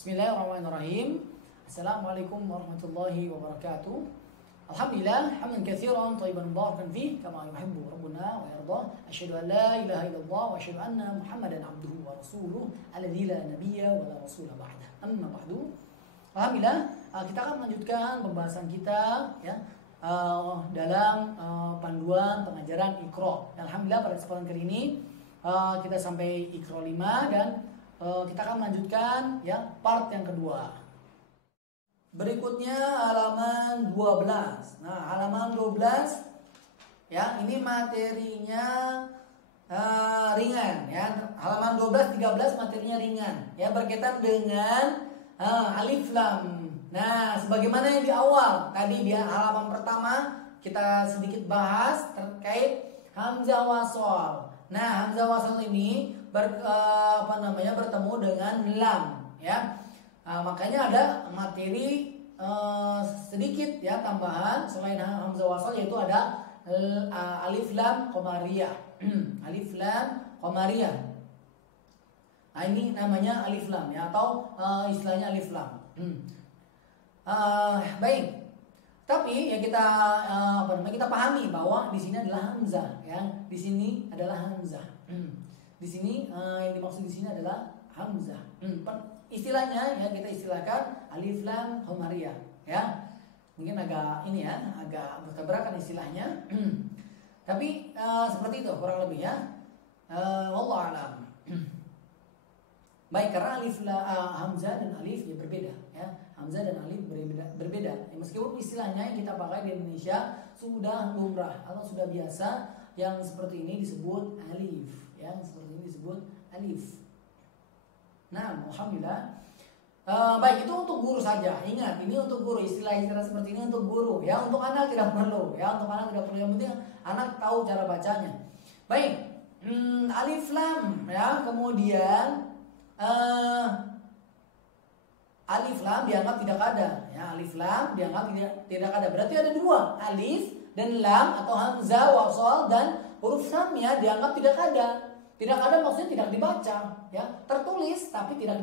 Bismillahirrahmanirrahim. Assalamualaikum warahmatullahi wabarakatuh. Alhamdulillah hamdan katsiran thayyiban mubarakan fih kama yuhibbu rabbuna wa yardah. Asyhadu an la ilaha illallah wa asyhadu anna Muhammadan abduhu wa rasuluh alladzi la nabiyya wa la rasula ba'dah. Amma ba'du. Alhamdulillah kita akan melanjutkan pembahasan kita ya dalam panduan pengajaran Iqra. Alhamdulillah pada kesempatan kali ini kita sampai Iqra 5 dan kita akan melanjutkan ya part yang kedua. Berikutnya halaman 12. Nah, halaman 12 ya, ini materinya ringan ya. Halaman 12 13 materinya ringan ya, berkaitan dengan alif lam. Nah, sebagaimana yang di awal tadi di halaman pertama kita sedikit bahas terkait hamzah wasal. Nah, hamzah wasal ini bertemu dengan lam ya. Makanya ada materi sedikit ya tambahan selain hamzah wasal, yaitu ada alif lam qamariyah. Alif lam qamariyah. Nah, ini namanya alif lam ya, atau istilahnya alif lam. Baik. Tapi ya kita pahami bahwa di sini adalah hamzah ya. Di sini adalah hamzah. Di sini yang dimaksud di sini adalah hamzah. Istilahnya ya kita istilahkan alif lam qamariyah ya. Mungkin agak ini ya, agak bertabrakan istilahnya. Tapi seperti itu kurang lebih ya. Wallahu a'lam. Baik, karena alif hamzah dan alif ya berbeda ya. Hamzah dan alif berbeda. Ya, meskipun istilahnya yang kita pakai di Indonesia sudah lumrah atau sudah biasa, yang seperti ini disebut alif, ya, seperti ini disebut alif. Nah, alhamdulillah. Baik, itu untuk guru saja. Ingat, ini untuk guru. Istilah-istilah seperti ini untuk guru. Ya, untuk anak tidak perlu. Ya, untuk anak tidak perlu. Yang penting anak tahu cara bacanya. Baik, alif lam. Ya, kemudian alif lam dianggap tidak ada. Ya, alif lam dianggap tidak ada. Berarti ada dua, alif dan lam atau hamzah wasal dan huruf lam ya dianggap tidak ada. Tidak ada maksudnya tidak dibaca, ya. Tertulis tapi tidak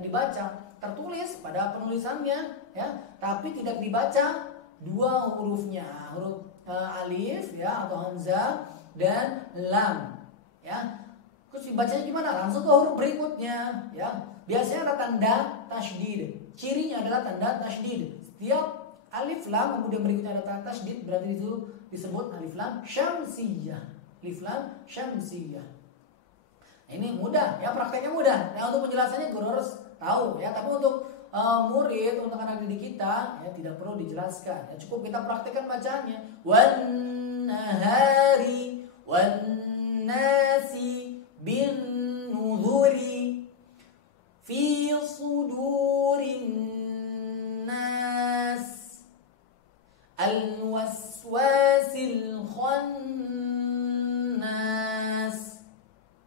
dibaca. Tertulis pada penulisannya, ya, tapi tidak dibaca dua hurufnya, huruf alif ya atau hamzah dan lam, ya. Terus dibacanya gimana? Langsung ke huruf berikutnya, ya. Biasanya ada tanda tasydid. Cirinya adalah tanda tasydid. Setiap alif lam kemudian berikutnya ada tanda tasydid, berarti itu disebut alif lam syamsiyah. Alif lam syamsiyah. Ini mudah ya, prakteknya mudah. Nah, untuk penjelasannya guru harus tahu ya. Tapi untuk murid, untuk anak didik kita ya tidak perlu dijelaskan. Ya, cukup kita praktekkan bacaannya. Wan nahari wan nasi bin nuzuri fi sudurin nas al waswasil khannas.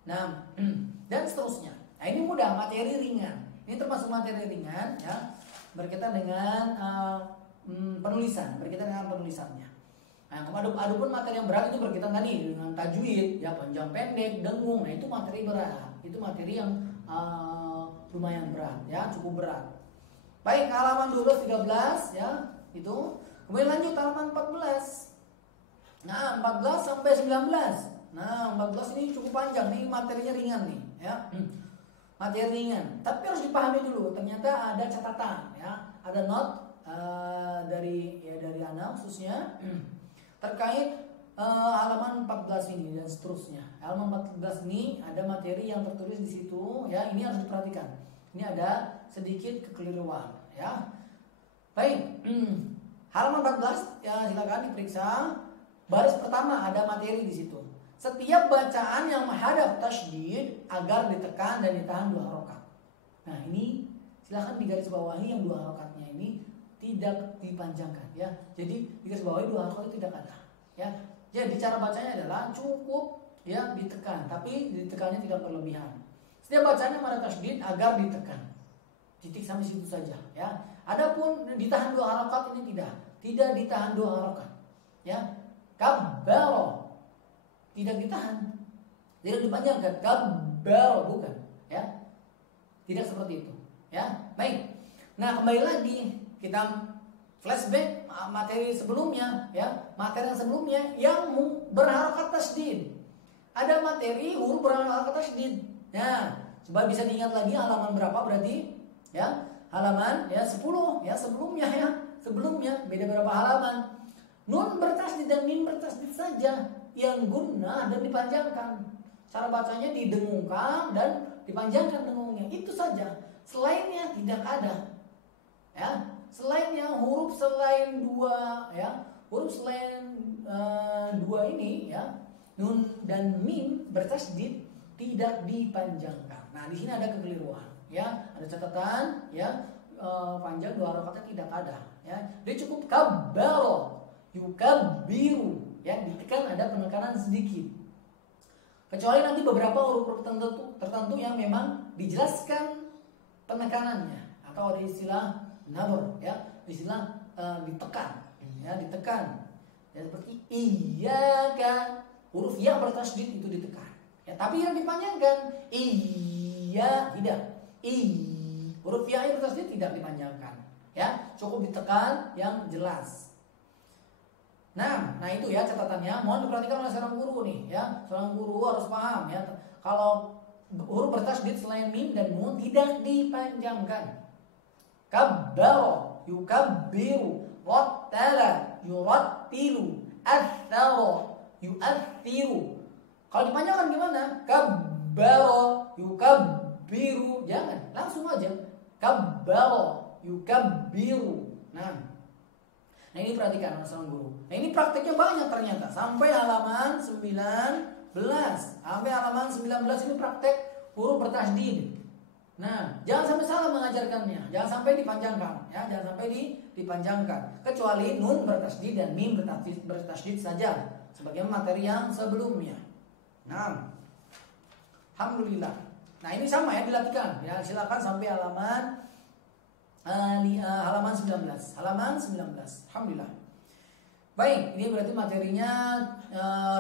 Nah, dan seterusnya. Nah, ini mudah, materi ringan. Ini termasuk materi ringan ya, berkaitan dengan penulisan, berkaitan dengan penulisannya. Nah, adapun materi yang berat itu berkaitan tadi dengan tajwid, ya, panjang pendek, dengung. Nah, itu materi berat. Itu materi yang lumayan berat ya, cukup berat. Baik, halaman 12 13 ya, itu. Kemudian lanjut halaman 14. Nah, 14 sampai 19. Nah, 14 ini cukup panjang nih, materinya ringan nih, ya. Materi ringan, tapi harus dipahami dulu. Ternyata ada catatan, ya, ada note dari Ana khususnya terkait halaman 14 ini dan seterusnya. Halaman 14 ini ada materi yang tertulis di situ, ya. Ini harus diperhatikan. Ini ada sedikit kekeliruan, ya. Baik, halaman 14 ya silakan diperiksa. Baris pertama ada materi di situ. Setiap bacaan yang menghadap tasydid agar ditekan dan ditahan 2 harokat. Nah, ini silakan digarisbawahi yang 2 harokatnya ini tidak dipanjangkan ya. Jadi digarisbawahi 2 harokat itu tidak ada ya. Jadi cara bacanya adalah cukup ya ditekan, tapi ditekannya tidak berlebihan. Setiap bacaan yang menghadap tasydid agar ditekan. Titik sampai situ saja ya. Adapun ditahan 2 harokat ini tidak ditahan 2 harokat ya. Kabbaro tidak ditahan, tidak dipanjangkan. Kabbar bukan, ya. Tidak seperti itu. Ya, baik. Nah, kembali lagi kita flashback materi sebelumnya, ya. Materi yang sebelumnya yang berharakat tasdid. Ada materi huruf berharakat tasdid. Nah, coba bisa diingat lagi halaman berapa berarti? Ya, halaman ya 10 ya sebelumnya ya. Sebelumnya beda berapa halaman? Nun bertasdid dan mim bertasdid saja yang gunnah dan dipanjangkan. Cara bacanya didengungkan dan dipanjangkan dengungnya. Itu saja. Selainnya tidak ada. Ya, selainnya huruf selain dua ya, huruf selain dua ini ya, nun dan mim bertasdid tidak dipanjangkan. Nah, di sini ada kekeliruan ya, ada catatan ya, panjang dua harokatnya tidak ada ya. Dia cukup kabbaro, yukabbiru ya, ditekan ada penekanan sedikit. Kecuali nanti beberapa huruf tertentu yang memang dijelaskan penekanannya, atau ada istilah nabur ya, istilah ditekan ya, ditekan ya, seperti iyyaka, huruf ya bertasdid itu ditekan ya, tapi yang dipanjangkan iya tidak, huruf ya bertasdid tidak dipanjangkan ya, cukup ditekan yang jelas. Nah itu ya catatannya, mohon diperhatikan oleh seorang guru nih ya, seorang guru harus paham ya, kalau huruf bertasdid selain mim dan nun tidak dipanjangkan. Kabbaro, yukabbiru, rattala, yurattilu, atharo, yuathiru. Kalau dipanjangkan gimana? Kabbaro, yukabbiru, jangan, langsung aja. Kabbaro, yukabbiru. Nah ini perhatikan sama guru. Nah ini prakteknya banyak ternyata, sampai halaman 19. Sampai halaman 19 ini praktek huruf bertasdid. Nah, jangan sampai salah mengajarkannya, jangan sampai dipanjangkan, ya, jangan sampai dipanjangkan. Kecuali nun bertasdid dan mim bertasdid saja, sebagai materi yang sebelumnya. Nah, alhamdulillah. Nah ini sama ya, dilatihkan. Ya, silakan sampai halaman 19. Halaman 19. Alhamdulillah. Baik, ini berarti materinya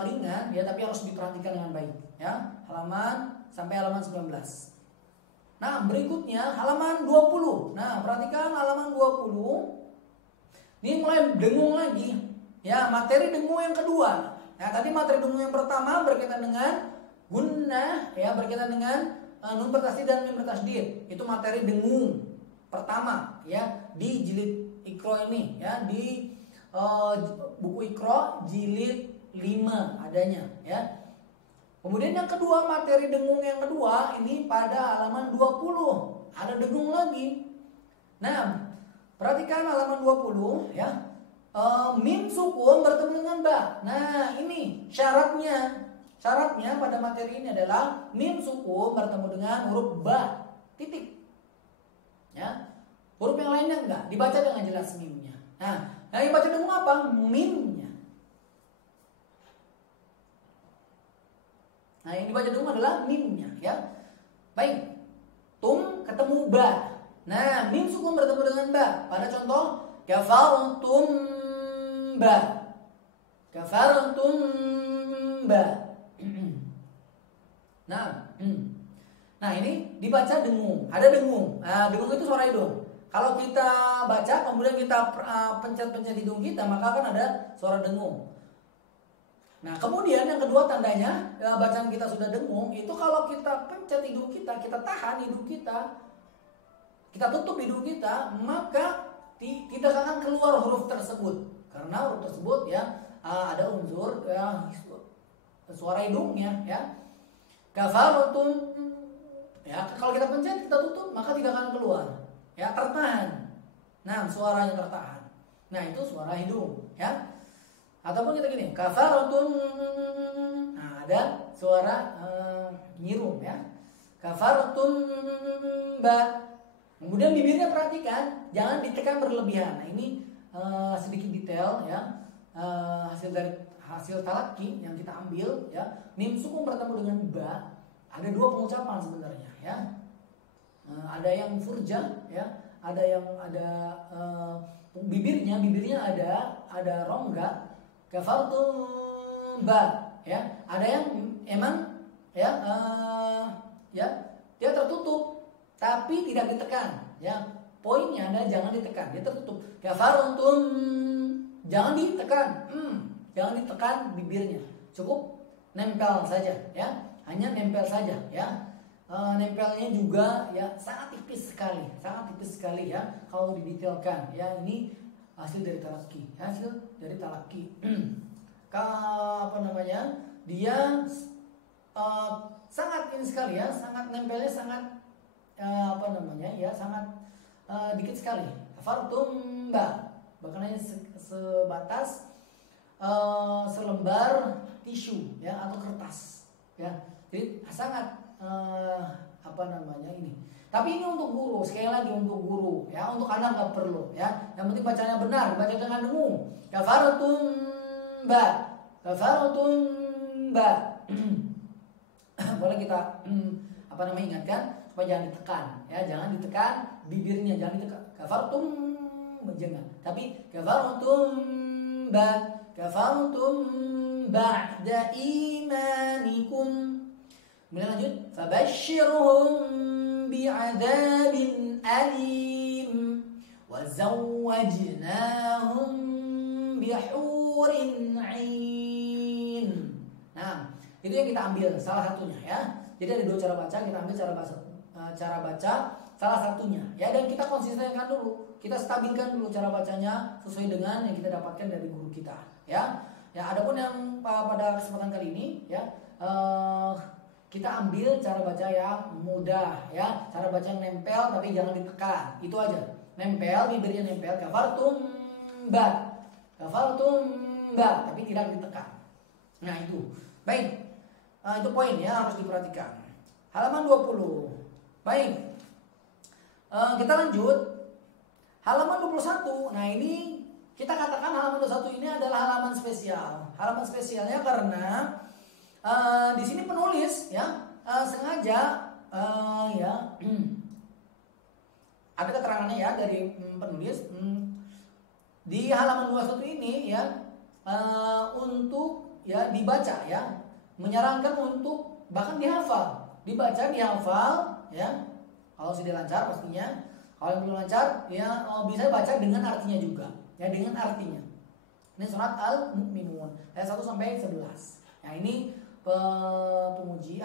ringan ya, tapi harus diperhatikan dengan baik. Ya, halaman sampai halaman 19. Nah, berikutnya halaman 20. Nah, perhatikan halaman 20. Ini mulai dengung lagi. Ya, materi dengung yang kedua. Nah, tadi materi dengung yang pertama berkaitan dengan gunnah, ya, berkaitan dengan nun bertasdid dan mim bertasdid. Itu materi dengung pertama, ya, di jilid Iqra ini, ya, di buku Iqra jilid 5 adanya, ya. Kemudian yang kedua, materi dengung yang kedua ini pada halaman 20. Ada dengung lagi. Nah, perhatikan halaman 20 ya. Mim sukun bertemu dengan ba. Nah, ini syaratnya. Syaratnya pada materi ini adalah mim sukun bertemu dengan huruf ba. Titik. Ya. Huruf yang lainnya enggak, dibaca dengan jelas mimnya. Nah, yang baca dengung apa? Mimnya. Nah, yang dibaca dengung adalah mimnya, ya. Baik. Tum ketemu ba. Nah, mim sukun bertemu dengan ba. Pada contoh kafartum ba. Kafartum ba. Nah, ini dibaca dengung. Ada dengung. Nah, dengung itu suara hidung. Kalau kita baca kemudian kita pencet-pencet hidung kita, maka akan ada suara dengung. Nah, kemudian yang kedua tandanya bacaan kita sudah dengung, itu kalau kita pencet hidung kita, kita tahan hidung kita tutup hidung kita, maka tidak akan keluar huruf tersebut. Karena huruf tersebut ya ada unsur suara hidungnya, ya. Kafartum, ya, kalau kita pencet kita tutup, maka tidak akan keluar. Ya, tertahan. Nah, suaranya tertahan. Nah, itu suara hidung, ya. Ataupun kita gini, kafaratun. Nah, ada suara nyirum, ya. Kafaratun ba. Kemudian bibirnya perhatikan, jangan ditekan berlebihan. Nah, ini sedikit detail, ya. Hasil talaki yang kita ambil, ya. Mim sukun bertemu dengan ba. Ada dua pengucapan sebenarnya, ya. Ada yang furja, ya. Ada yang bibirnya ada rongga. Kafartum ba, ya. Ada yang emang ya dia tertutup, tapi tidak ditekan, ya. Poinnya adalah jangan ditekan, dia tertutup. Kafartum, jangan ditekan, jangan ditekan bibirnya, cukup nempel saja, ya, hanya nempel saja, ya. Nempelnya juga ya sangat tipis sekali, ya. Kalau didetailkan, ya ini hasil dari talaki, apa namanya? Dia sangat ini sekali, ya, sangat nempelnya sangat sangat dikit sekali. Kafartum bahkan hanya sebatas selembar tisu, ya, atau kertas, ya. Jadi sangat ini. Tapi ini untuk guru, sekali lagi untuk guru, ya. Untuk anak nggak perlu, ya. Yang penting bacanya benar, baca dengan dengung. Kafartum boleh kita ingatkan supaya jangan ditekan, ya, jangan ditekan bibirnya, jangan ditekan. Kafartum jangan, tapi kafartum ba'da imanikum. Kemudian lanjut, fabashshirhum bi'adzabin alim wa zawwajnahum bihurin 'ain. Nah, itu yang kita ambil salah satunya, ya. Jadi ada 2 cara baca, kita ambil cara baca salah satunya, ya, dan kita konsistenkan dulu. Kita stabilkan dulu cara bacanya sesuai dengan yang kita dapatkan dari guru kita, ya. Ya, adapun yang pada kesempatan kali ini, ya, kita ambil cara baca yang mudah, ya, cara baca yang nempel tapi jangan ditekan, itu aja. Nempel, bibirnya nempel, kafartum tapi tidak ditekan. Nah, itu. Baik. Itu poin, ya, harus diperhatikan. Halaman 20. Baik. Kita lanjut. Halaman 21. Nah, ini kita katakan halaman 21 ini adalah halaman spesial. Halaman spesialnya karena di sini penulis, ya, sengaja ya ada keterangannya, ya, dari penulis di halaman 21 ini, ya, untuk, ya, dibaca, ya, menyarankan untuk bahkan dihafal, dibaca, dihafal, ya. Kalau sudah lancar pastinya. Kalau yang belum lancar, ya, bisa baca dengan artinya juga, ya, dengan artinya. Ini surat Al-Mu'minun ayat 1 sampai 11. Nah, ini penulis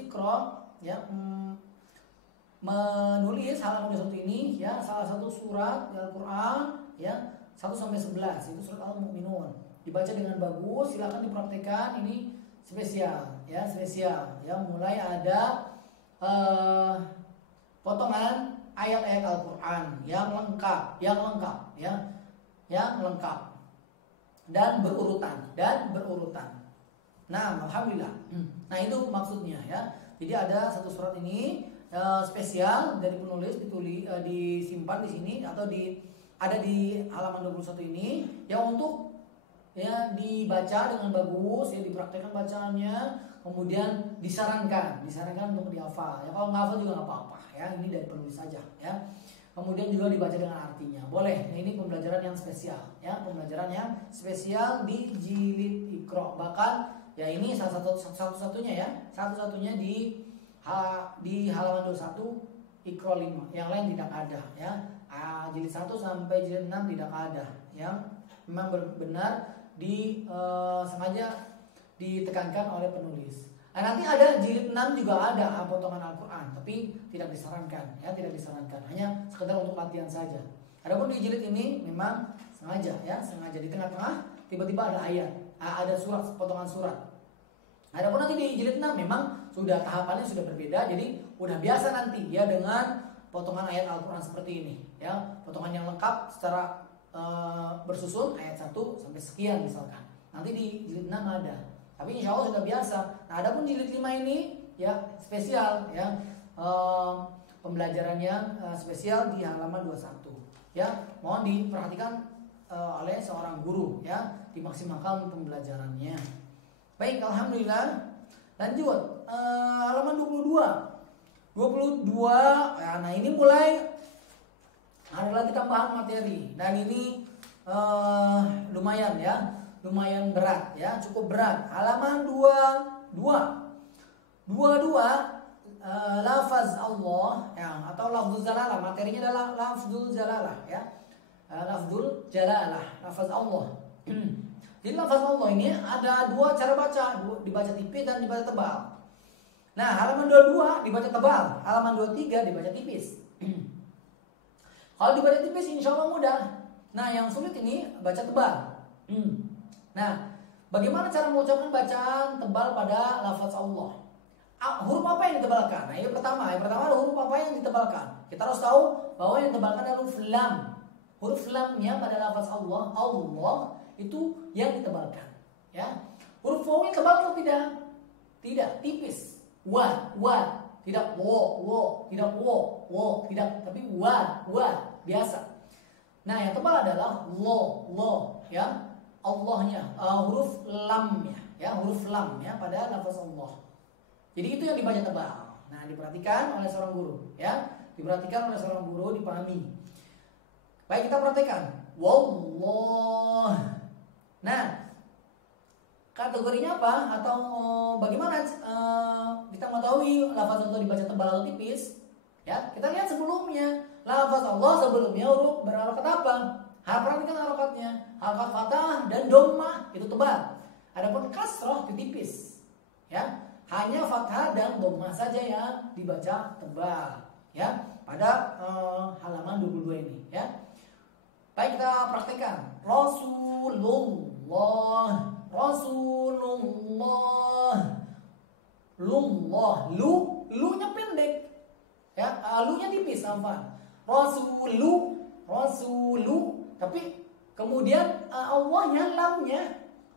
Iqra, ya, menulis halaman 21 ini, ya, salah satu surat Al-Qur'an, ya, 1 sampai 11 itu surat Al-Mu'minun. Dibaca dengan bagus, silakan dipraktekkan, ini spesial, ya, mulai ada potongan ayat-ayat Al-Qur'an yang lengkap, ya, yang lengkap dan berurutan. Nah, alhamdulillah. Nah, itu maksudnya, ya. Jadi ada satu surat ini spesial dari penulis, disimpan di sini atau ada di halaman 21 ini, ya, untuk, ya, dibaca dengan bagus, ya, dipraktekkan bacaannya, kemudian disarankan untuk dihafal. Ya, kalau nggak hafal juga nggak apa-apa, ya, ini dari penulis saja, ya. Kemudian juga dibaca dengan artinya, boleh. Nah, ini pembelajaran yang spesial, ya, di jilid Iqra. Bahkan, ya, ini satu-satunya, ya, satu-satunya di halaman 21 Iqra 5, yang lain tidak ada, ya. Jilid 1 sampai jilid 6 tidak ada, yang memang benar sengaja ditekankan oleh penulis. Nah, nanti ada jilid 6 juga ada potongan Al-Quran, tapi tidak disarankan, hanya sekedar untuk latihan saja. Adapun di jilid ini memang sengaja di tengah-tengah tiba-tiba ada ayat, ada surat, potongan surat. Adapun nanti di jilid 6 memang sudah tahapannya sudah berbeda, jadi udah biasa nanti, ya, dengan potongan ayat Al-Quran seperti ini, ya, potongan yang lengkap secara bersusun ayat 1 sampai sekian misalkan. Nanti di jilid 6 ada. Tapi insya Allah sudah biasa. Nah, adapun jilid 5 ini, ya, spesial, ya, pembelajaran yang spesial di halaman 21. Ya, mohon diperhatikan oleh seorang guru, ya, dimaksimalkan pembelajarannya. Baik, alhamdulillah. Lanjut, halaman 22. Nah, ini mulai ada lagi tambahan materi, dan ini lumayan berat, ya, cukup berat. Halaman 22. Dua-dua lafaz Allah ya, atau lafzul jalalah, materinya adalah lafzul jalalah ya. Lafzul jalalah, lafaz Allah. Jadi lafaz Allah ini ada dua cara baca, dibaca tipis dan dibaca tebal. Nah, halaman 22 dibaca tebal, halaman 23 dibaca tipis. Kalau dibaca tipis insya Allah mudah. Nah, yang sulit ini baca tebal. Nah, bagaimana cara mengucapkan bacaan tebal pada lafaz Allah? Huruf apa yang ditebalkan? Nah, yang pertama huruf apa yang ditebalkan? Kita harus tahu bahwa yang ditebalkan adalah huruf lam. Huruf lamnya pada lafaz Allah, Allah itu yang ditebalkan. Ya, huruf wawnya tebal atau tidak? Tidak, tipis. Wa, tidak wo, tidak wo, tidak, tapi wa, biasa. Nah, yang tebal adalah lo, ya, Allahnya, huruf lamnya, ya, huruf lamnya pada lafaz Allah. Jadi itu yang dibaca tebal. Nah, diperhatikan oleh seorang guru, ya, dipahami. Baik, kita perhatikan. Wallah. Nah, kategorinya apa? Atau bagaimana kita mengetahui lafaz Allah dibaca tebal atau tipis? Ya, kita lihat sebelumnya. Lafaz Allah sebelumnya huruf berharokat apa? Perhatikan harokatnya. Harokat fathah dan dhammah itu tebal. Adapun kasroh itu tipis. Ya, hanya fathah dan dhammah saja yang dibaca tebal. Ya, pada halaman 22 ini. Ya. Baik, kita praktekkan. Rasulullah. Lu-nya pendek. Ya, lu-nya tipis apa? Rasulu, tapi kemudian Allahnya lam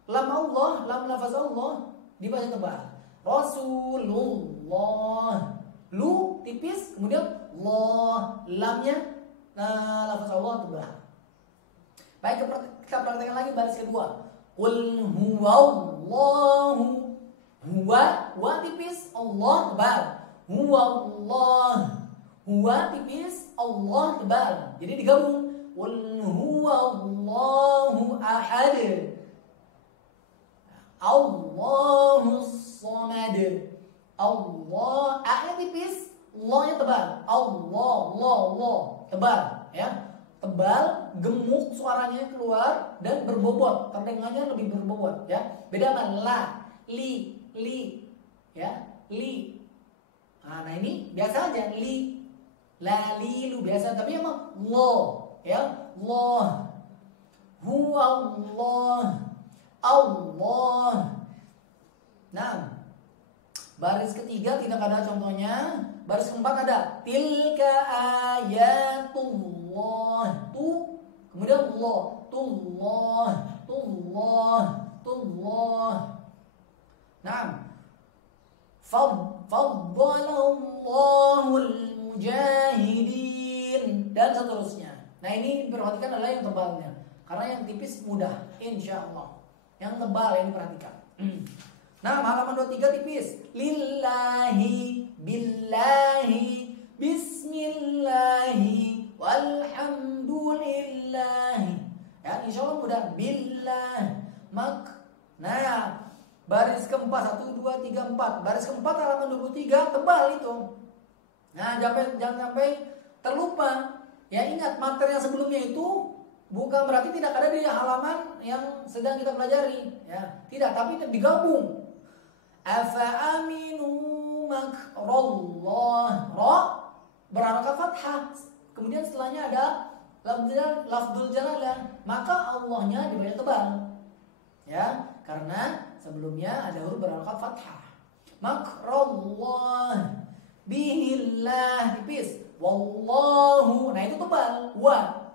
Allah, lam lafaz Allah dibaca tebal. Rasulullah. Lu tipis, kemudian Allah, lamnya lafaz Allah tebal. Baik, kita praktekkan lagi baris kedua. Qul huwallahu. Huwa tipis, Allah tebal. Huwa tipis, Allah tebal. Jadi digabung. Qul huwallahu ahad. Allahus samad. Allah, A-nya tipis, Allah-nya tebal. Allah tebal, ya. Tebal, gemuk suaranya keluar dan berbobot, terdengarnya lebih berbobot, ya. Beda dengan la, li, ya, li. Nah, ini biasa aja li, la, li, lu biasa, tapi emang lo, ya, lo, huwa Allah. Nah, baris ketiga tidak ada contohnya. Baris keempat ada tilka ayatullah. Kemudian tullah. Nah, faddalallahul mujahidin dan seterusnya. Nah, ini perhatikan adalah yang tebalnya. Karena yang tipis mudah, insyaallah. Yang tebal yang diperhatikan. Nah, halaman 23 tipis. Lillahi, billahi, bismillahi, walhamdulillahi. Ya, insya Allah mudah. Billah, Nah, baris keempat 1, 2, 3, 4. Baris keempat halaman 23 tebal itu. Nah, jangan sampai terlupa. Ya, ingat materi yang sebelumnya itu bukan berarti tidak ada di halaman yang sedang kita pelajari. Ya, tidak, tapi digabung. Afa aminu makrallah. Ra berharakat fathah. Kemudian setelahnya ada lafzul jalalah. Maka Allahnya dibaca tebal. Ya, karena sebelumnya ada huruf berharakat fathah. Makrallah. Bihillah tipis. Wallahu. Nah, itu tebal. Wa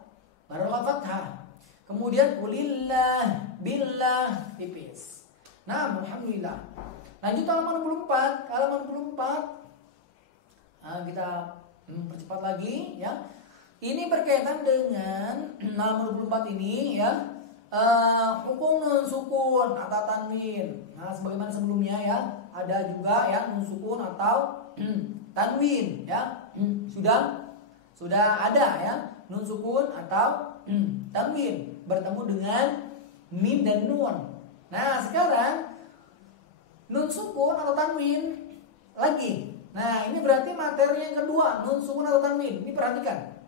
berharakat fathah. Kemudian ulillah, billah tipis. Nah, alhamdulillah. Lanjut halaman 64. Kita percepat lagi, ya. Ini berkaitan dengan halaman 24 ini, ya. Hukum nun sukun atau tanwin. Nah, sebagaimana sebelumnya, ya, ada juga ya nun sukun atau tanwin, ya. Sudah ada, ya, nun sukun atau tanwin bertemu dengan mim dan nun. Nah, sekarang nun sukun atau tanwin lagi. Nah, ini berarti materi yang kedua, nun sukun atau tanwin. Ini perhatikan.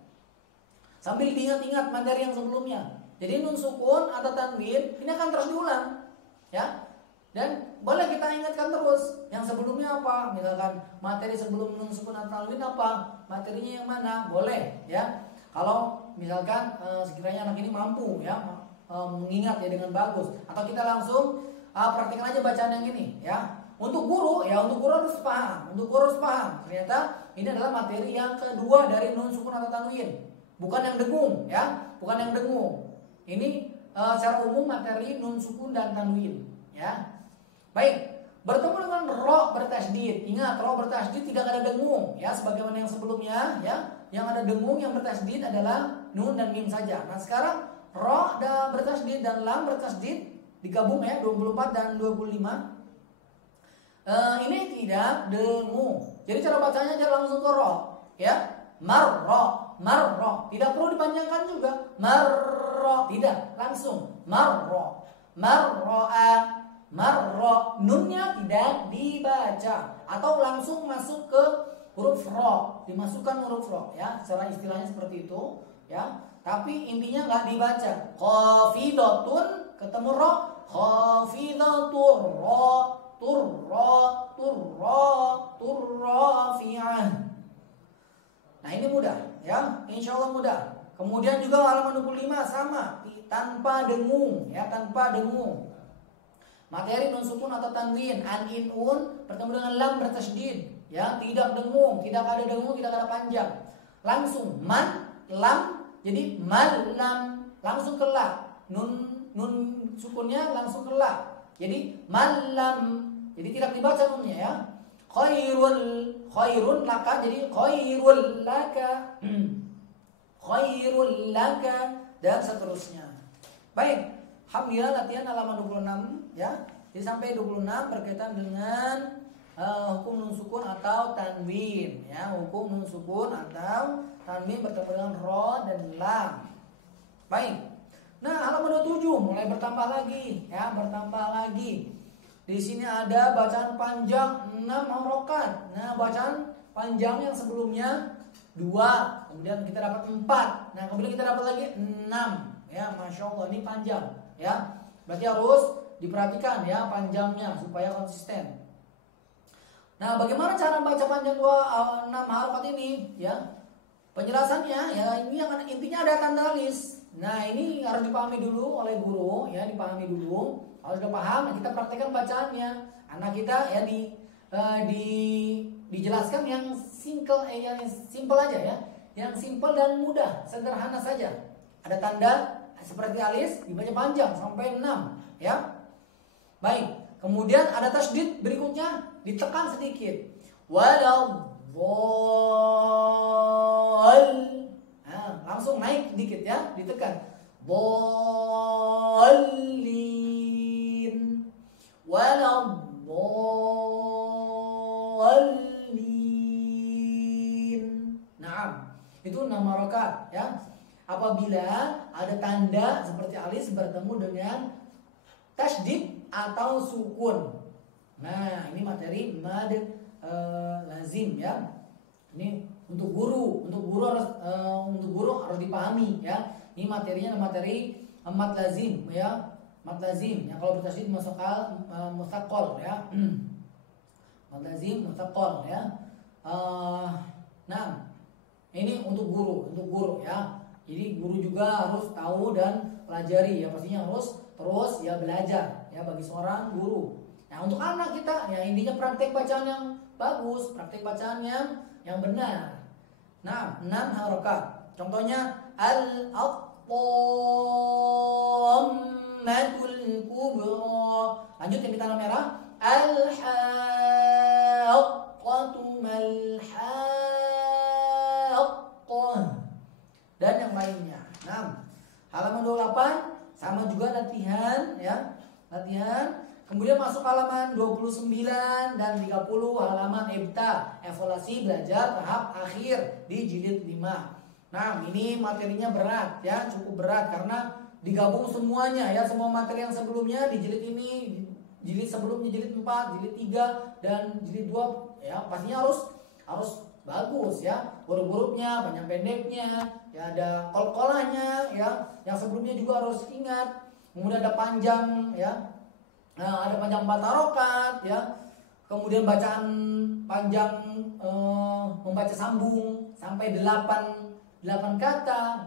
Sambil diingat-ingat materi yang sebelumnya. Jadi nun sukun atau tanwin ini akan terus diulang, ya. Dan boleh kita ingatkan terus yang sebelumnya apa. Misalkan materi sebelum nun sukun atau tanwin apa, materinya yang mana, boleh, ya. Kalau misalkan sekiranya anak ini mampu, ya, mengingat ya dengan bagus, atau kita langsung praktikkan aja bacaan yang ini, ya. Untuk guru harus paham. Untuk guru harus paham. Ternyata ini adalah materi yang kedua dari nun sukun atau tanwin. Bukan yang dengung, ya. Bukan yang dengung. Ini secara umum materi nun sukun dan tanwin, ya. Baik, bertemu dengan ro bertasydid. Ingat, ro bertasydid tidak ada dengung, ya, sebagaimana yang sebelumnya, ya. Yang ada dengung yang bertasydid adalah nun dan mim saja. Nah, sekarang ro bertasydid dan lam bertasydid digabung, ya, 24 dan 25. Ini tidak dengung. Jadi cara bacanya jangan langsung ke ro, ya. Marro, marro. Tidak perlu dipanjangkan juga. Marro, tidak, langsung marro. Marro'a, marro. Nunnya tidak dibaca atau langsung masuk ke huruf ro, dimasukkan huruf ro, ya. Secara istilahnya seperti itu, ya. Tapi intinya nggak dibaca. Khafidatun ketemu ro, khafidatur ro. Turrafi'ah. Nah, ini mudah, ya, insya Allah mudah. Kemudian juga halaman 25 sama, tanpa dengung, ya, tanpa dengung. Materi nun sukun atau tanwin, an in un bertemu dengan lam bertasydid, ya, tidak dengung, tidak ada dengung, tidak ada panjang. Langsung man lam, jadi malam, langsung ke la. Nun sukunnya langsung ke la. Jadi malam. Jadi tidak dibaca nunnya, ya. Khairun laka, jadi khairul laka. Khairul laka dan seterusnya. Baik, alhamdulillah latihan halaman 26, ya. Jadi sampai 26 berkaitan dengan hukum nun sukun atau tanwin, ya. Hukum nun sukun atau tanwin bertemu dengan ro dan lam. Baik. Nah, halaman 27 mulai bertambah lagi, ya, bertambah lagi. Di sini ada bacaan panjang 6 harokat. Nah, bacaan panjang yang sebelumnya 2, kemudian kita dapat 4. Nah, kemudian kita dapat lagi 6. Ya, Masya Allah, ini panjang, ya. Berarti harus diperhatikan, ya, panjangnya supaya konsisten. Nah, bagaimana cara baca panjang 6 harokat ini, ya? Penjelasannya, ya, ini yang intinya ada tanda alis. Nah, ini harus dipahami dulu oleh guru, ya, dipahami dulu. Kalau sudah paham, kita praktekkan bacaannya. Anak kita, ya, dijelaskan yang simple, yang simple aja, ya, yang simple dan mudah, sederhana saja. Ada tanda seperti alis dibaca panjang sampai 6, ya. Baik. Kemudian ada tasydid berikutnya ditekan sedikit. Walau nah, langsung naik sedikit, ya, ditekan. Nah, itu 6 harokat, ya. Apabila ada tanda seperti alis bertemu dengan tasydid atau sukun. Nah, ini materi mad lazim, ya. Ini untuk guru harus dipahami, ya. Ini materinya materi mad lazim, ya. Mad lazim, ya, kalau bertasydid mustaqal, ya. Mad lazim mustaqal, ya. Nah, ini untuk guru, ya. Jadi guru juga harus tahu dan pelajari, ya, pastinya harus terus, ya, belajar, ya, bagi seorang guru. Nah, untuk anak kita, ya, intinya praktek bacaan yang bagus, praktek bacaan yang benar. Nah, 6 harokat. Contohnya al-Matul kubra. Lanjut yang di tanda merah. Al-haqqatu mal-haqqah. Dan yang lainnya. Nah, halaman 28 sama juga latihan, ya. Latihan. Kemudian masuk halaman 29 dan 30 halaman ibta, evaluasi belajar tahap akhir di jilid 5. Nah, ini materinya berat, ya, cukup berat karena digabung semuanya, ya, semua materi yang sebelumnya di jilid ini, jilid sebelumnya jilid 4, jilid 3 dan jilid 2 ya pastinya harus bagus ya, huruf-hurufnya, panjang pendeknya, ya ada kol-kolanya ya, yang sebelumnya juga harus ingat. Kemudian ada panjang ya, nah, ada panjang 4 harokat ya. Kemudian bacaan panjang membaca sambung sampai 8 kata.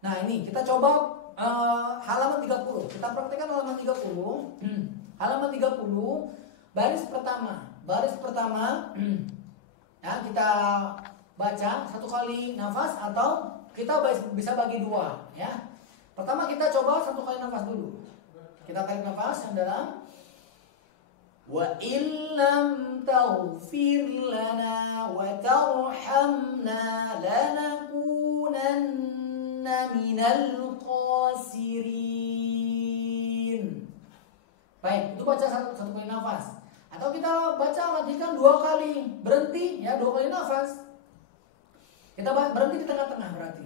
Nah, ini kita coba halaman 30. Kita praktekkan halaman 30. Halaman 30 baris pertama ya, kita baca 1 kali nafas atau kita bisa bagi 2 ya. Pertama kita coba 1 kali nafas dulu. Kita tarik nafas yang dalam. Wa illam taghfir lana wa tarhamna lanakunanna minal khasirin. Baik, itu baca satu kali nafas. Atau kita baca lanjutkan 2 kali, berhenti ya, 2 kali nafas. Kita berhenti di tengah-tengah berarti.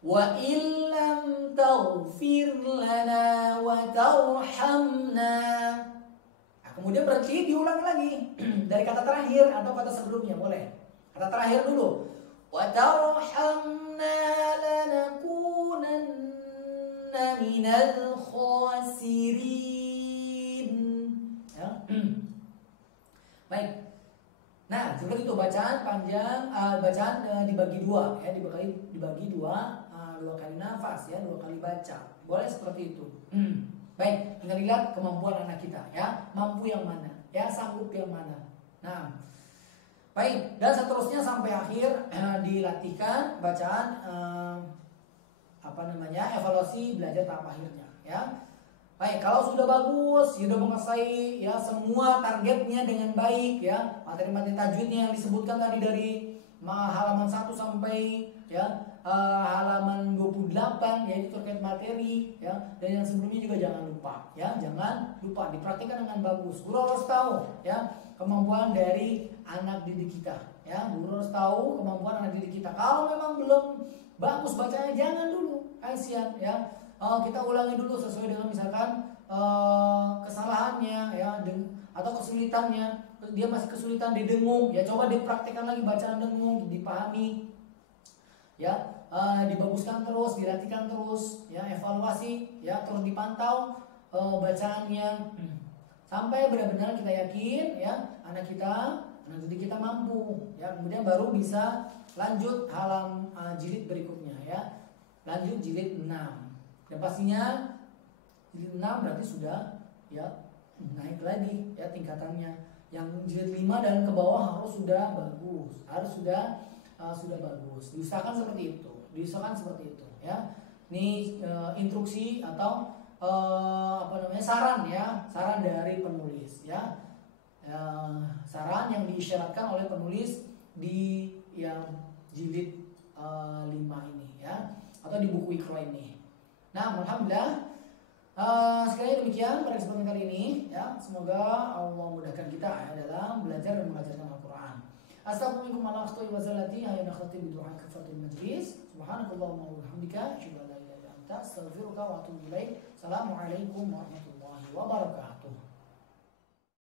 Wa illam taghfir lana wa tarhamna. Nah, kemudian berhenti, diulang lagi dari kata terakhir atau kata sebelumnya boleh. Kata terakhir dulu. Wa tarhamna lanakunanna minal khasirin. Ya. Baik. Nah, seperti itu bacaan panjang, bacaan dibagi 2 ya, dibagi 2 kali nafas ya, 2 kali baca. Boleh seperti itu. Baik, tinggal lihat kemampuan anak kita ya, mampu yang mana, ya sanggup yang mana. Nah, baik, dan seterusnya sampai akhir dilatihkan bacaan evaluasi belajar tahap akhirnya ya. Baik, kalau sudah bagus, sudah menguasai ya semua targetnya dengan baik ya, materi-materi tajwidnya yang disebutkan tadi dari halaman 1 sampai ya halaman 28 yaitu terkait materi ya, dan yang sebelumnya juga jangan lupa dipraktikkan dengan bagus. Guru harus tahu ya kemampuan dari anak didik kita ya, guru harus tahu kemampuan anak didik kita. Kalau memang belum bagus bacanya jangan dulu kasihan ya. Kita ulangi dulu sesuai dengan misalkan kesalahannya ya, atau kesulitannya, dia masih kesulitan di dengung ya, coba dipraktikkan lagi bacaan dengung, dipahami ya, dibaguskan terus, dilatihkan terus ya, evaluasi ya, terus dipantau bacaannya sampai benar-benar kita yakin ya anak didik kita mampu ya, kemudian baru bisa lanjut jilid berikutnya ya, lanjut jilid 6. Dan pastinya jilid 6 berarti sudah ya naik lagi ya tingkatannya. Yang jilid 5 dan ke bawah harus sudah bagus, sudah bagus. Diusahakan seperti itu ya. Ini instruksi atau saran ya, saran dari penulis ya. Saran yang diisyaratkan oleh penulis di yang jilid 5 ini ya, atau di buku Iqra ini. Nah, alhamdulillah sekali demikian pada kesempatan kali ini ya, semoga Allah memudahkan kita ya dalam belajar dan mengajarkan Al-Quran. Astagfirullahaladzim ala akhtu'i wa zalati ayana khati bidu'an kafatul majlis. Subhanakallahumma wa bihamdika asyhadu an la ilaha illa anta astaghfiruka wa atubu ilaik. Assalamualaikum warahmatullahi wabarakatuh.